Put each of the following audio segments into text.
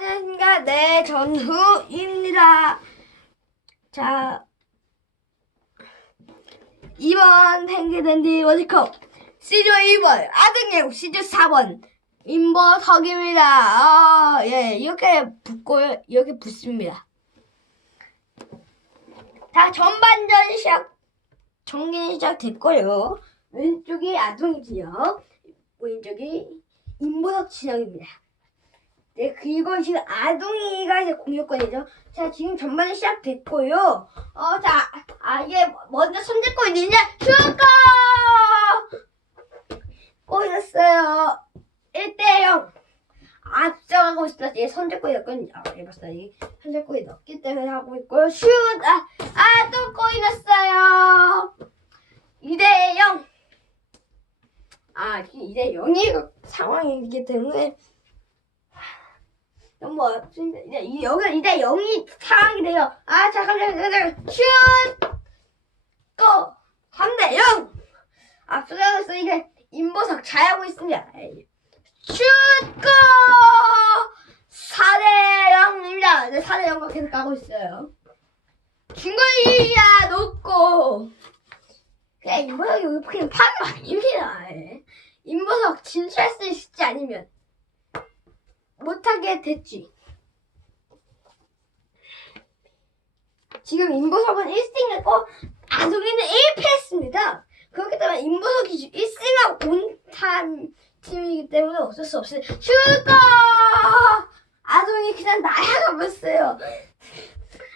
안녕하십니까. 네, 전후입니다. 자, 이번 펭귄댄디 월드컵 시즌 2번 아등야구 시즌 4번 임보석입니다. 아, 예, 이렇게 붙고 이렇게 붙습니다. 자, 전반전 시작 정리 시작됐고요. 왼쪽이 진영, 왼쪽이 임보석 진영입니다. 네, 그리고 지금 아동이가 이제 공격권이죠. 자, 지금 전반이 시작됐고요. 어, 자, 아, 이게 먼저 선제골이냐? 슈퍼! 골이었어요. 1대0. 앞서가고 있습니다. 이게 선제골이었거든요. 아, 해봤어요. 이 선제골이 넣기 때문에 하고 있고요. 슛! 아, 아, 또 골이 났어요. 2대0. 아, 2대0이 상황이기 때문에 어렵습니다. 이제 이- 여기 이제 영이 상황이 돼요. 아 잠깐만 잠깐만 슛! 고! 3대 0! 앞서가서 이게 임보석 잘하고 있습니다. 슛! 고! 4대 0입니다. 이제 4대 0과 계속 가고 있어요. 중거리야 놓고 그냥 임보석이 그냥 파괴 아닙니다. 예. 임보석 진출할 수 있지 않으면 못하게 됐지. 지금 임보석은 1승했고 아동이는 1패했습니다. 그렇기 때문에 임보석이 지금 1승하고 온탄 팀이기 때문에 어쩔 수 없어요. 슈터! 아동이 그냥 날아가고 있어요.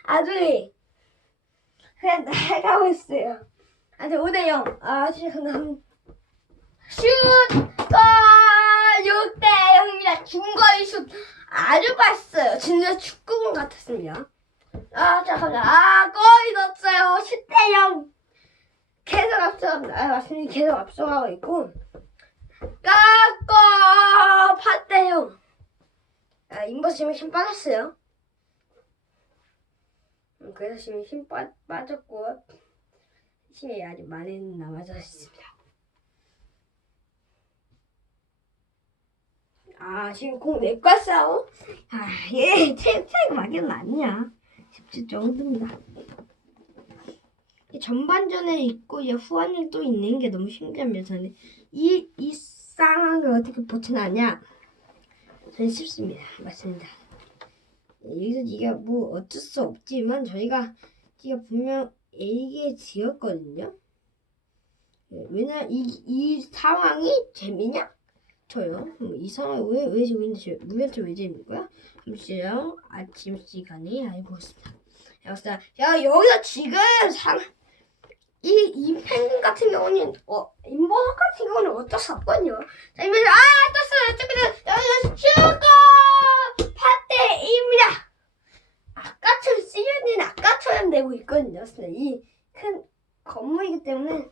아동이 그냥 날아가고 있어요. 아, 저 5대0. 아, 슛! 골! 6대 0입니다. 중거리 슛 아주 봤어요. 진짜 축구공 같았습니다. 아, 잠깐만. 아, 골이 넣었어요. 10대 0. 계속 앞서갑니다. 아, 맞습니다. 계속 앞서가고 있고. 깎고 8대 0. 아, 지금 힘 빠졌어요. 음, 그래서 지금 힘 빠, 빠졌고, 힘이 아주 많이 남아져 있습니다. 아, 지금 공 내과 싸움? 아, 예, 체육 차이가 많이 나냐. 10주 정도입니다. 이 전반전에 있고, 이제 후반에 또 있는 게 너무 신기합니다. 저는 이, 이 상황을 어떻게 버텨나냐. 저는 쉽습니다. 맞습니다. 여기서 이게 뭐 어쩔 수 없지만, 저희가, 이가 분명 A에 지었거든요. 예, 왜냐, 이, 이 상황이 재미냐? 저요. 음, 이 상황 왜왜 재밌는지 우리한테 왜 재밌는 거야? 잠시요. 아침 시간에 알고 있습니다. 여기서 야 여기서 지금 상 이 이 펭귄 같은 경우는 어 인버섯 같은 경우는 어쩔 수 없거든요. 자 이번에 아 떴어요. 저기는 여기서 슈거 파테입니다. 아까처럼 시즌은 아까처럼 되고 있거든요. 이 큰 건물이기 때문에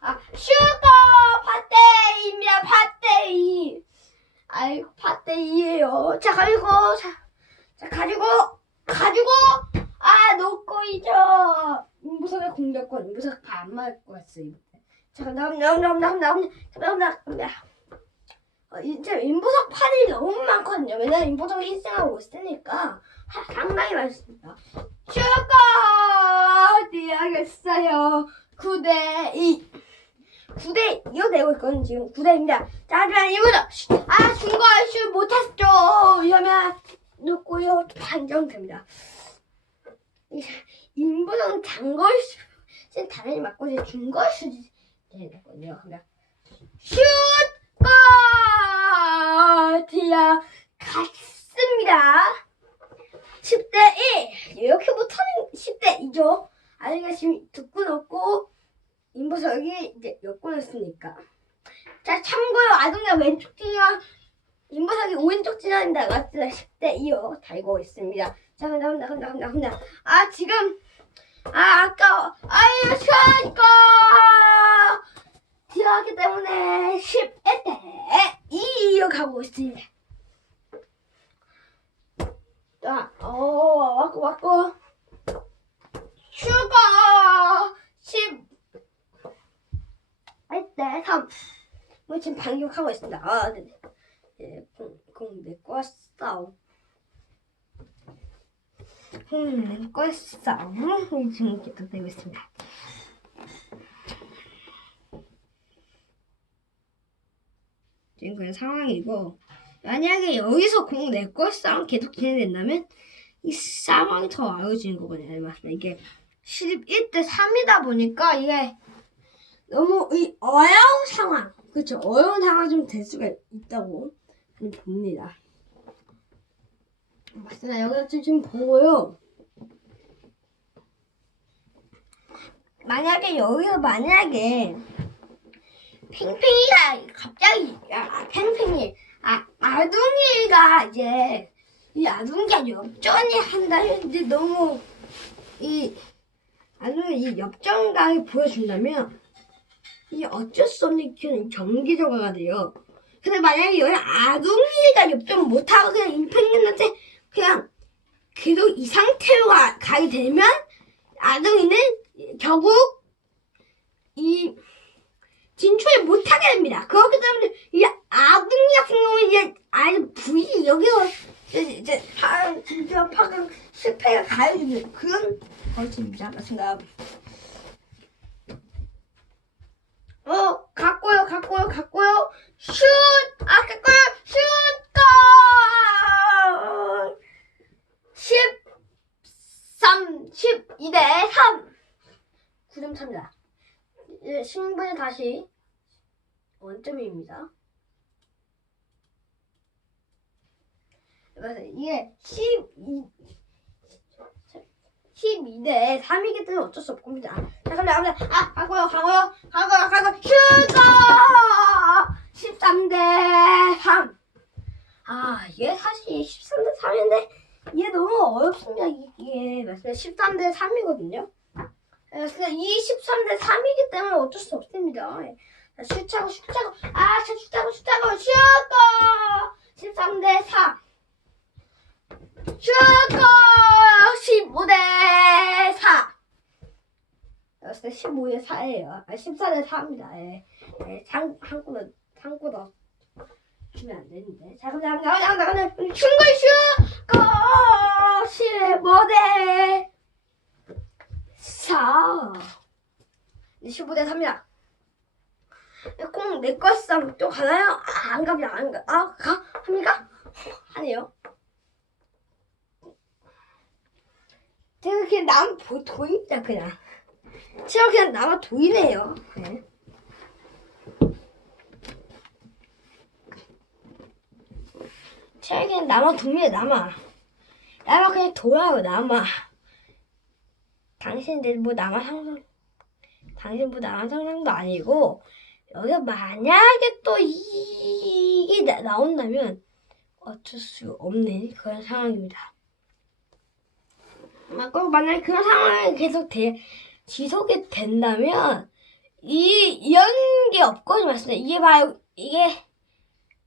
아 슈거 파테 입니다. 파테이. 아이고 파테이예요. 자 가지고 자, 자 가지고 가지고 아 놓고 이죠. 무석의 공격권 무석 안 맞을 것 같어요. 자 다음 다음 다음 다음 다음 다음 다음 어, 이제 인보석 판이 너무 많거든요. 왜냐면 인보석이 1승하고 있으니까 하- 상당히 많습니다. 슈거 뛰어야겠어요. 9대 2. 9대 2로 되고 있거든요. 지금 9대입니다. 자, 하지만 이거다. 아, 중거 슛 못했죠. 이러면 놓고요. 판정됩니다. 인보성 장거리 슛은 당연히 맞고 이제 슛이 되거든요. 그러면 슛! 골! 디아 갔습니다. 10대 1. 이렇게 못하는 10대 2죠. 아이가 지금 듣고 넣고 인보석이 이제 역권했으니까. 자, 참고로 아동의 왼쪽 진영, 인보석이 오른쪽 진영인데 맞습니다. 10대 2로 달고 있습니다. 자, 간다, 간다, 간다, 간다, 간다. 아, 지금, 아, 아까, 아유, 샤이거! 들어가기 때문에 11대 2로 가고 있습니다. 자, 어, 왔고, 왔고. 슈가 10 1대 3. 뭐 지금 반격하고 있습니다. 아, 네. 예, 공, 공 내꺼 싸움. 공 내꺼 싸움 지금 계속되고 있습니다. 지금 그런 상황이고 만약에 여기서 공 내꺼 싸움 계속 진행된다면 이 상황이 더 어려워지는 거거든요. 이게 11대 3이다 보니까 이게 너무 이 어려운 상황, 그렇죠? 어려운 상황 좀 될 수가 있다고 봅니다. 맞습니다. 여기서 지금 보고요. 만약에 여기서 만약에 팽팽이가 갑자기 아 팽팽이 아 아둥이가 이제 이 아둥이가 역전이 한다면 이제 너무 이 아둥이 이 역전각을 보여준다면 이 어쩔 수 없는 그냥 경기적화가 돼요. 근데 만약에 여기 아둥이가 역전 못하고 그냥 임팩님한테 그냥 계속 이 상태로 가, 가게 되면 아둥이는 결국 이 진출을 못하게 됩니다. 그렇기 때문에 이 아둥이 같은 경우는 이제 아예 부위 여기서 이제, 파, 진짜 파가 실패가 가해지는 그런 벌칙입니다. 맞습니다. 어, 갔고요, 갔고요, 갔고요. 슛! 아, 갔고요, 슛! 골! 13, 12대 3. 9점 차입니다. 이제 신분이 다시 원점입니다. 이게 12, 12대 3이기 때문에 어쩔 수 없습니다. 자, 그럼 나가면 아, 가고요, 가고요, 가고요, 가고요, 슈터! 13대 3. 아, 이게 사실 13대 3인데, 이게 너무 어렵습니다, 이게. 맞습니다. 13대 3이거든요. 그래서 이 13대 3이기 때문에 어쩔 수 없습니다. 예. 자, 슛 차고, 슛 차고, 아, 자, 슛 차고, 슛 차고, 슈터! 13대 4. 슈터! 15대 4. 그래서 15대 4예요. 아, 14대 4입니다. 예. 예, 장, 한 꼬더, 한 꼬더 주면 안 되는데. 자, 그럼 나가, 나가, 나가, 나가. 충골 슛! 골! 15대 4. 15대 3이야. 콩내 것쌈 또 가나요? 아, 안 갑니다. 안 가. 아, 가? 합니까? 제가 그냥 남 보, 도입니다, 그냥. 제가 그냥 남아 도이네요. 네. 제가 그냥 남아 도입니다, 남아. 남아 그냥 돌아요, 남아. 당신들 뭐 남아 상상, 당신 뭐 남아 상상도 아니고, 여기서 만약에 또 이- 이게 나, 나온다면 어쩔 수 없는 그런 상황입니다. 만약에 그런 상황이 계속 돼, 지속이 된다면 이 이런 게 없거든요, 맞습니다. 이게 바로 이게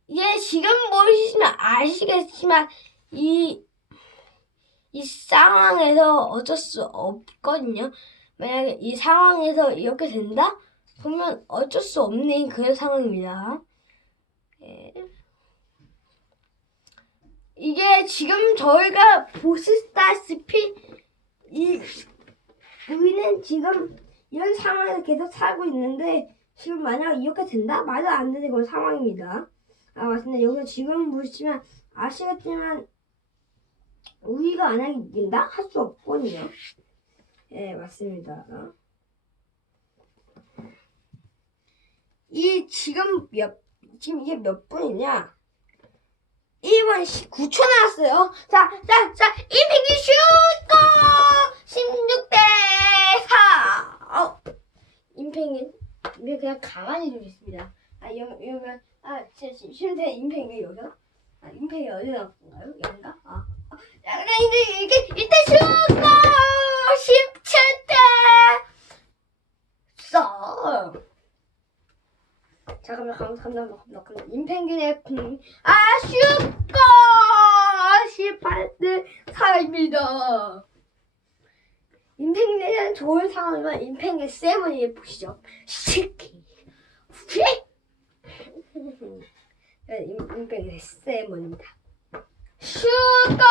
이게 지금 보시면 아시겠지만 이 이 상황에서 어쩔 수 없거든요. 만약에 이 상황에서 이렇게 된다? 그러면 어쩔 수 없는 그런 상황입니다. 예. 이게 지금 저희가 보시다시피 이 우리는 지금 이런 상황에서 계속 살고 있는데 지금 만약 이렇게 된다? 말도 안 되는 그런 상황입니다. 아 맞습니다. 여기서 지금 보시면 아시겠지만 우리가 만약에 이긴다? 할 수 없거든요. 예 맞습니다. 이 지금 몇 지금 이게 몇 분이냐? 1분 19초 나왔어요. 자, 자, 자, 이민기 슛! 골! 16대 4. 어, 임팽이, 임팽이 그냥 가만히 좀 있습니다. 아, 여, 여기, 아, 제 심지어 임팽이 여기요? 아, 임팽이 어디 나왔나요? 여긴가? 아, 아, 야, 그래, 이제, 이게, 슛! 골! 17대 4. 자, 그러면 감, 감당, 감당, 감당. 임펭귄의 공, 아, 슈퍼! 18대 4입니다. 임펭귄은 좋은 상황이면 임펭귄 세븐이 보시죠. 시키. 휘! 네, 임백의 세모입니다. 슈거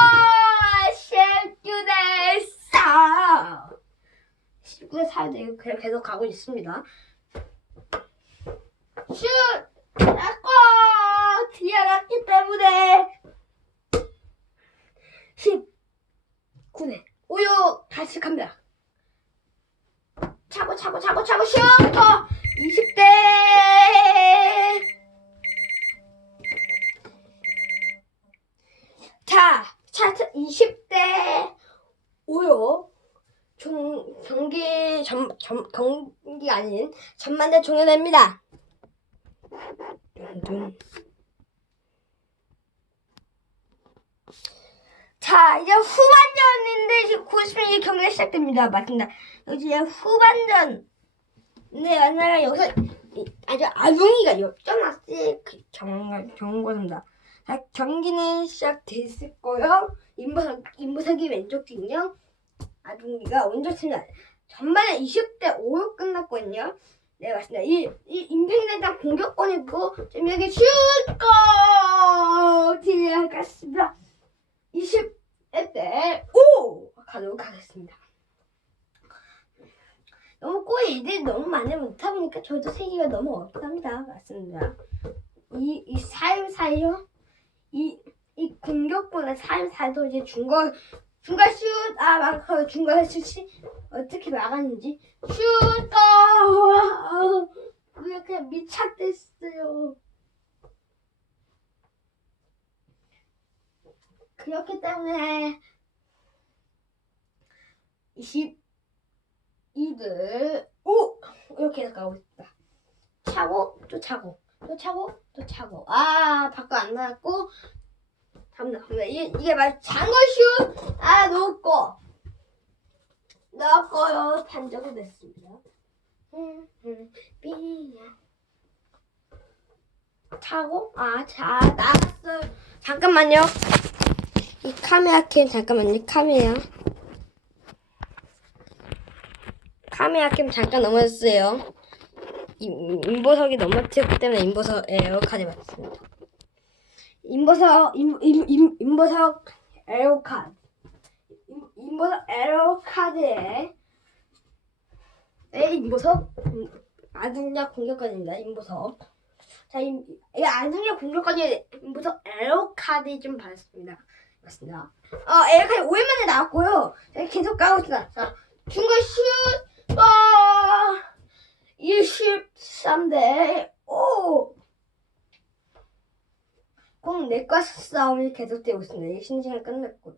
셰프데사 19대 사도 이거 그냥 계속 가고 있습니다. 슈 아까 뛰어갔기 때문에 19대 우유 다시 갑니다. 차고 차고 차고 차고 슈터 20대 자, 차트 20대 우유 종, 경기 전, 전, 경기가 아닌 전만대 종료됩니다. 자, 이제 후반전인데 지금 90분 경기가 시작됩니다. 맞습니다. 여기 이제 후반전. 네, 만약에 여기서 이- 아주 아둥이가 역전왔을 그 경, 경고입니다. 자, 경기는 시작됐을 거요. 임보석, 임보석이 왼쪽 뒷영, 아둥이가 오른쪽 팀다 전반에 20대 5로 끝났거든요. 네, 맞습니다. 이, 이 임팩트 일단 공격권이고, 지금 여기 슛! 골! 들어갔습니다. 20대 5! 가도록 하겠습니다. 너무 골이 이들 너무 많이 못하 보니까 저도 세기가 너무 어렵답니다. 맞습니다. 이, 이 사임 사이요? 이, 이 공격보다 사임 사이도 이제 중거, 중간 슛! 아, 막, 그 중간 슛이 어떻게 나가는지. 슛! 어, 그게 그냥 미착됐어요. 그렇기 때문에 22들 오 이렇게 해서 가고 있다. 차고 또 차고 또 차고 또 차고. 아 밖에 안 나갔고. 갑니다 갑니다 이게, 이게 말 장어슛 아 놓고. 넣었고요. 판정이 됐습니다. 삐야. 차고? 아자 나갔어요. 잠깐만요. 이 카메라 캠 잠깐만요. 카메라. 카메라 캠 잠깐 넘어졌어요 임- 임보석이 넘어뜨렸기 때문에 임보석 에어카드 맞습니다 임보석 임, 임, 임, 임보석 에어카드 임, 임보석 에어카드에 네 임보석 음, 아중력 공격까지입니다 임보석 자, 이, 이 아중력 공격까지 임보석 에어카드 좀 받았습니다 맞습니다. 어, 에어카이 5일 만에 나왔고요. 자, 계속 가고 있습니다. 자, 중간 슛! 와! 23대 5! 공 내과 싸움이 계속되고 있습니다. 이 신시간 끝났고요.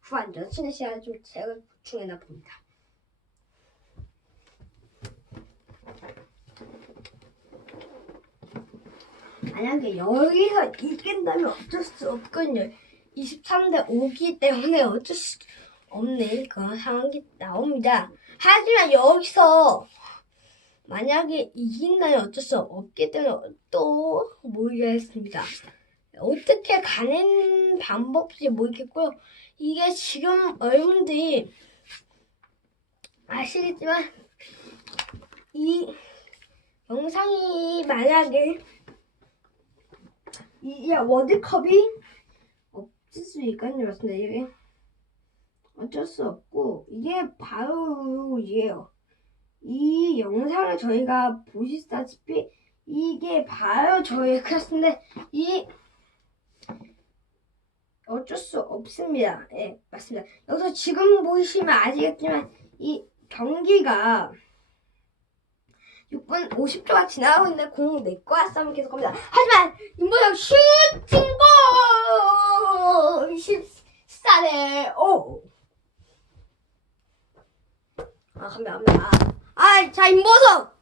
후반전 쉬는 시간을 좀 제가 보충해나 봅니다. 만약에 여기서 이긴다면 어쩔 수 없거든요. 23대 5기 때문에 어쩔 수 없는 그런 상황이 나옵니다. 하지만 여기서 만약에 이긴다면 어쩔 수 없기 때문에 또 모르겠습니다. 어떻게 가는 방법인지 모르겠고요. 이게 지금 여러분들이 아시겠지만 이 영상이 만약에 이 월드컵이 없을 수 있거든요. 맞습니다. 이게 어쩔 수 없고 이게 바로 이게요. 이 영상을 저희가 보시다시피 이게 바로 저의 클래스인데 이 어쩔 수 없습니다. 예, 맞습니다. 여기서 지금 보시면 아시겠지만 이 경기가 6분 50초가 지나고 있는데 공 내과 싸움이 계속 합니다. 하지만 임보영 슈팅골 24대 5. 아 갑니다 갑니다. 아, 자 임보석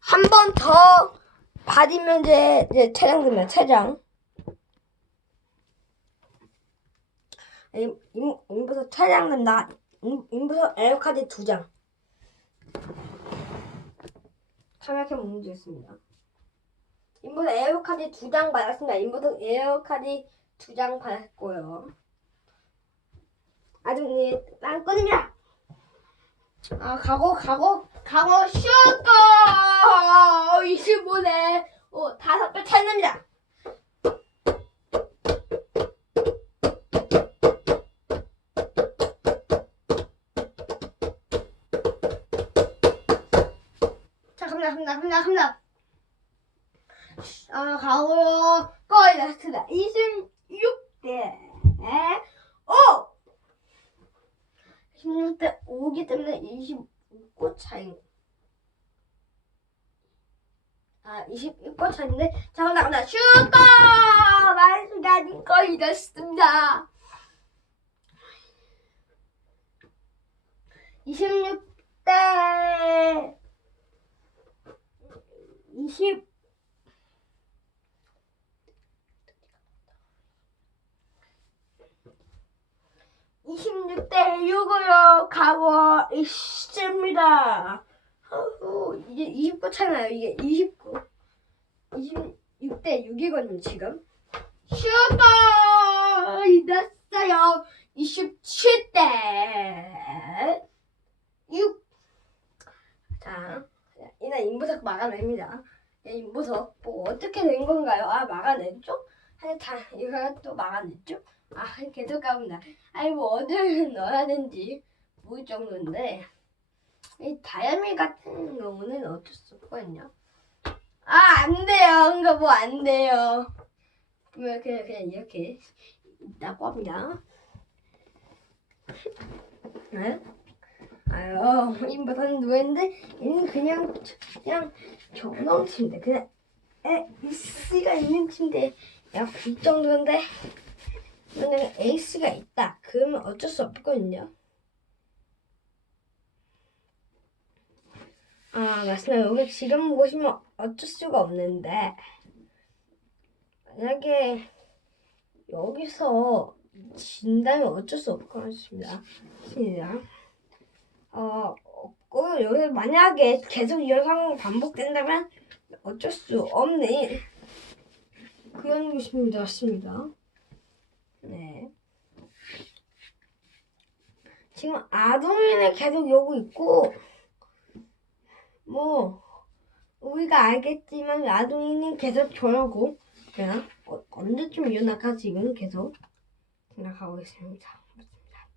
한번 더 받으면 이제, 이제 퇴장됩니다. 퇴장. 임, 임, 임보석 퇴장된다. 임, 임보석 에어카드 두 장. 카메라캠 문제였습니다. 인보드 에어카드 두 장 받았습니다. 인보드 에어카드 두 장 받았고요. 아줌니 빵 끊입니다. 아 가고 가고 가고 슈터 25대 오 다섯 배 보기 때문에 25권 차이. 아, 21권 차인데 잠깐 나간다. 슈퍼! 말순간인 거 이렇습니다. 26대 20 26대 6으로 가고 있습니다. 어후, 이제 29 차나요? 이게 29. 26대 6이거든요, 지금. 슈퍼! 이겼어요. 27대 6. 자, 이날 인보석 막아냅니다. 예, 인보석, 뭐, 어떻게 된 건가요? 아, 막아냈죠? 다, 이거 또 막아냈죠? 아, 계속 가봅니다. 아니, 뭐, 어디를 넣어야 되는지 모를 정도인데, 이 다이아미 같은 경우는 어쩔 수 없거든요. 아, 안 돼요. 이거 뭐안 돼요. 그냥, 그냥, 그냥 이렇게 있다고 합니다. 네? 아유, 인버터는 누구였는데, 얘는 그냥, 그냥, 저놈 침대. 그냥, 에, S가 있는 침대. 야, 그 정도인데, 만약에 에이스가 있다. 그러면 어쩔 수 없거든요. 아, 맞습니다. 여기 지금 보시면 어쩔 수가 없는데, 만약에 여기서 진다면 어쩔 수 없을 것 같습니다. 진짜. 어, 없고, 여기 만약에 계속 이런 상황이 반복된다면 어쩔 수 없는 그런 것입니다. 맞습니다. 네. 지금 아동인은 계속 여기 있고, 뭐, 우리가 알겠지만 아동인은 계속 저러고, 그냥 어, 언제쯤 일어날까 지금 계속 생각하고 있습니다. 맞습니다.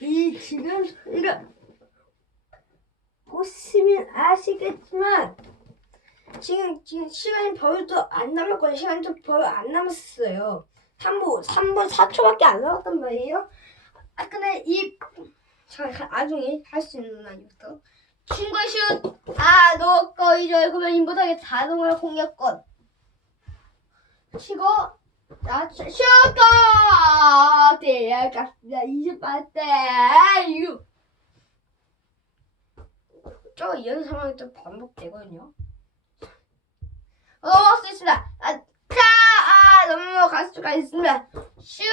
이 지금 이거 보시면 아시겠지만 지금 지금 시간이 별도 안 남았거든요. 시간이 좀 별로 안 남았어요. 3분 3분 4초밖에 안 남았단 말이에요. 아 근데 이 잠깐 나중에 할 수 있는 아니부터 충고슛 아너 거이죠 그러면 인보다게 자동으로 공략권 치고 자 슈- 슈퍼 대략갔습니다 28대 6. 저 이런 상황이 또 반복되거든요. 넘어갈 수 있습니다. 아, 자, 아, 넘어갈 수가 있습니다. 슛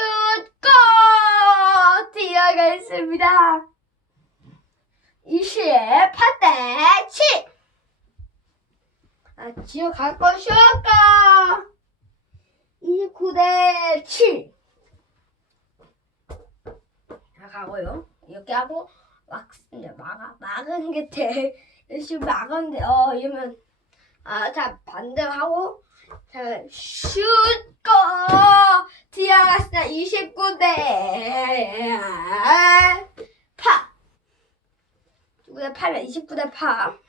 골 들어가 있습니다. 28대 7. 아, 지금 갈거 슛골 29대 7. 자, 가고요. 이렇게 하고 막습니다. 막아, 막은 게 돼. 열심히 막았는데, 어, 이러면, 아, 자, 반대로 하고, 자, 슛고! 들어갔습니다. 29대 8. 29대 8면 29대 8.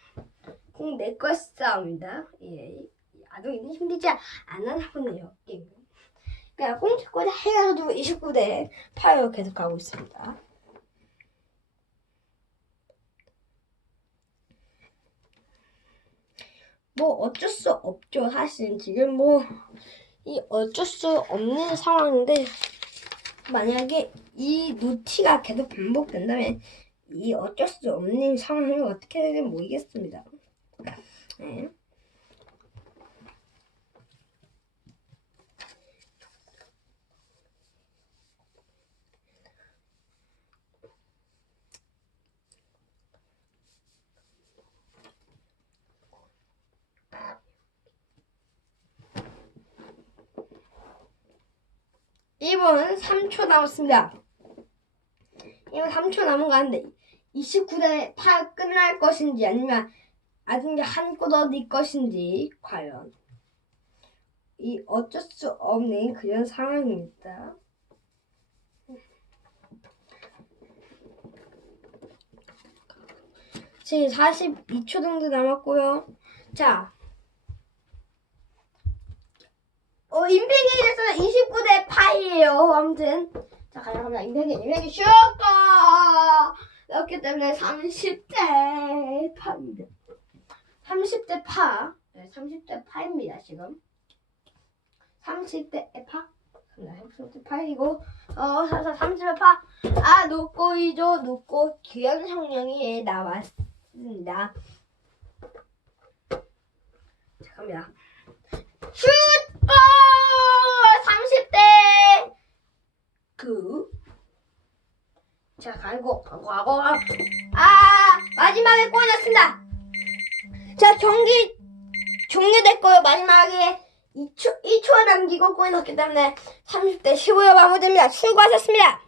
공 내거 싸움입니다. 예. 아동이는 힘들지 않았나 보네요, 게임. 그러니까 꽁치꼬리 해가지고 29대 8로 계속 가고 있습니다. 뭐 어쩔 수 없죠. 사실 지금 뭐 이 어쩔 수 없는 상황인데 만약에 이 노티가 계속 반복된다면 이 어쩔 수 없는 상황이 어떻게 될지 모르겠습니다. 네. 이분 3초 남았습니다. 이분 3초 남은 거 같은데 29대 8 끝날 것인지 아니면 아직 한골 어디 것인지 과연 이 어쩔 수 없는 그런 상황입니다. 지금 42초 정도 남았고요. 자, 어, 인팽이에서는 29대 8이에요. 아무튼. 자, 가자, 인팽이, 인팽이 슈퍼! 그렇기 때문에 30대 8입니다. 30대 8. 네, 30대 8입니다, 지금. 30대 8. 30대 8이고, 어, 30대 8. 아, 노꼬이죠, 노꼬. 귀한 성령이 나왔습니다. 자, 갑니다. 슈퍼! 30대 9. 자, 가고, 가고, 가고. 아, 마지막에 골 넣습니다. 자, 경기 종료됐고요. 마지막에 2초, 2초 남기고 골 넣었기 때문에 30대 15로 마무리됩니다. 수고하셨습니다.